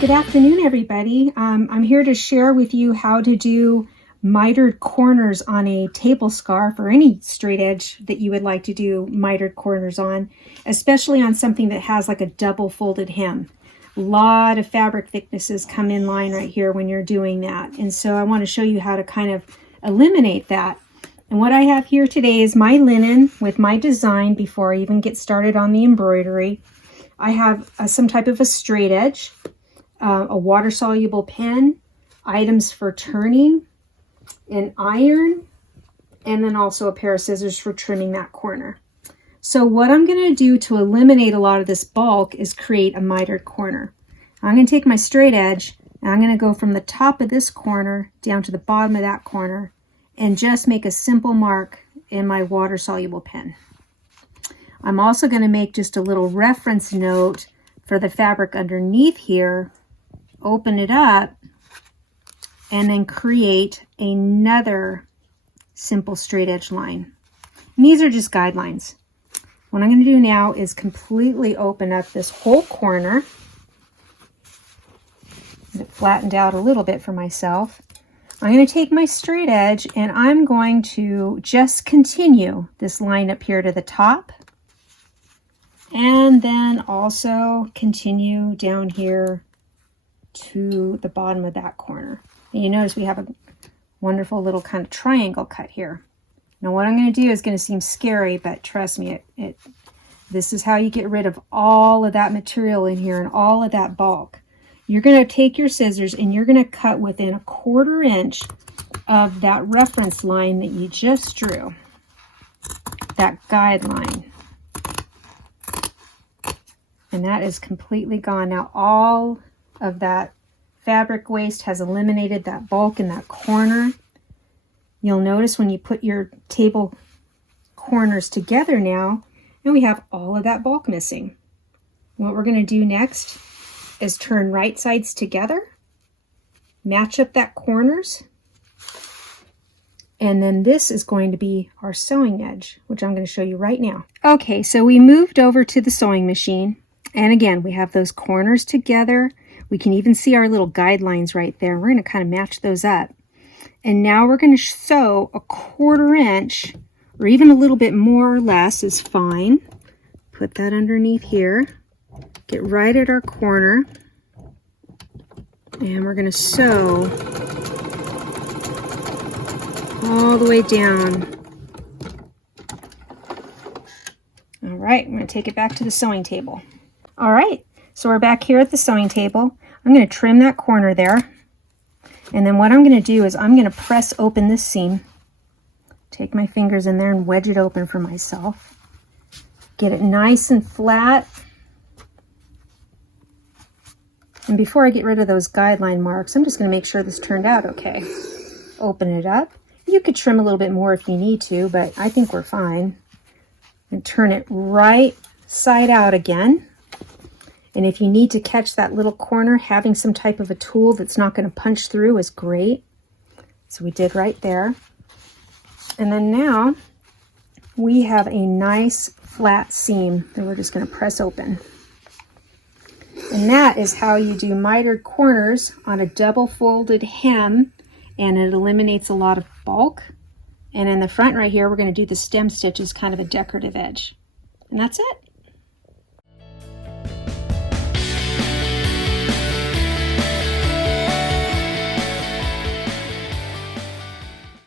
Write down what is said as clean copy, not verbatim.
Good afternoon, everybody. I'm here to share with you how to do mitered corners on a table scarf or any straight edge that you would like to do mitered corners on, especially on something that has like a double folded hem. A lot of fabric thicknesses come in line right here when you're doing that. And so I want to show you how to kind of eliminate that. And what I have here today is my linen with my design before I even get started on the embroidery. I have some type of a straight edge, a water-soluble pen, items for turning, an iron, and then also a pair of scissors for trimming that corner. So what I'm going to do to eliminate a lot of this bulk is create a mitered corner. I'm going to take my straight edge and I'm going to go from the top of this corner down to the bottom of that corner and just make a simple mark in my water-soluble pen. I'm also going to make just a little reference note for the fabric underneath here, open it up, and then create another simple straight edge line. And these are just guidelines. What I'm going to do now is completely open up this whole corner. Get it flattened out a little bit for myself. I'm going to take my straight edge and I'm going to just continue this line up here to the top. And then also continue down here to the bottom of that corner. And you notice we have a wonderful little kind of triangle cut here. Now what I'm going to do is going to seem scary, but trust me, this is how you get rid of all of that material in here and all of that bulk. You're going to take your scissors and you're going to cut within 1/4 inch of that reference line that you just drew, that guideline. And that is completely gone. Now all of that fabric waste has eliminated that bulk in that corner. You'll notice when you put your table corners together now, and we have all of that bulk missing. What we're going to do next is turn right sides together, match up that corners, and then this is going to be our sewing edge, which I'm going to show you right now. Okay, so we moved over to the sewing machine. And again, we have those corners together. We can even see our little guidelines right there. We're going to kind of match those up. And now we're going to sew 1/4 inch, or even a little bit more or less is fine. Put that underneath here. Get right at our corner. And we're going to sew all the way down. All right, I'm going to take it back to the sewing table. All right, so we're back here at the sewing table. I'm going to trim that corner there. And then what I'm going to do is I'm going to press open this seam. Take my fingers in there and wedge it open for myself. Get it nice and flat. And before I get rid of those guideline marks, I'm just going to make sure this turned out okay. Open it up. You could trim a little bit more if you need to, but I think we're fine. And turn it right side out again. And if you need to catch that little corner, having some type of a tool that's not going to punch through is great. So we did right there. And then now we have a nice flat seam that we're just going to press open. And that is how you do mitered corners on a double folded hem, and it eliminates a lot of bulk. And in the front right here, we're going to do the stem stitch as kind of a decorative edge. And that's it.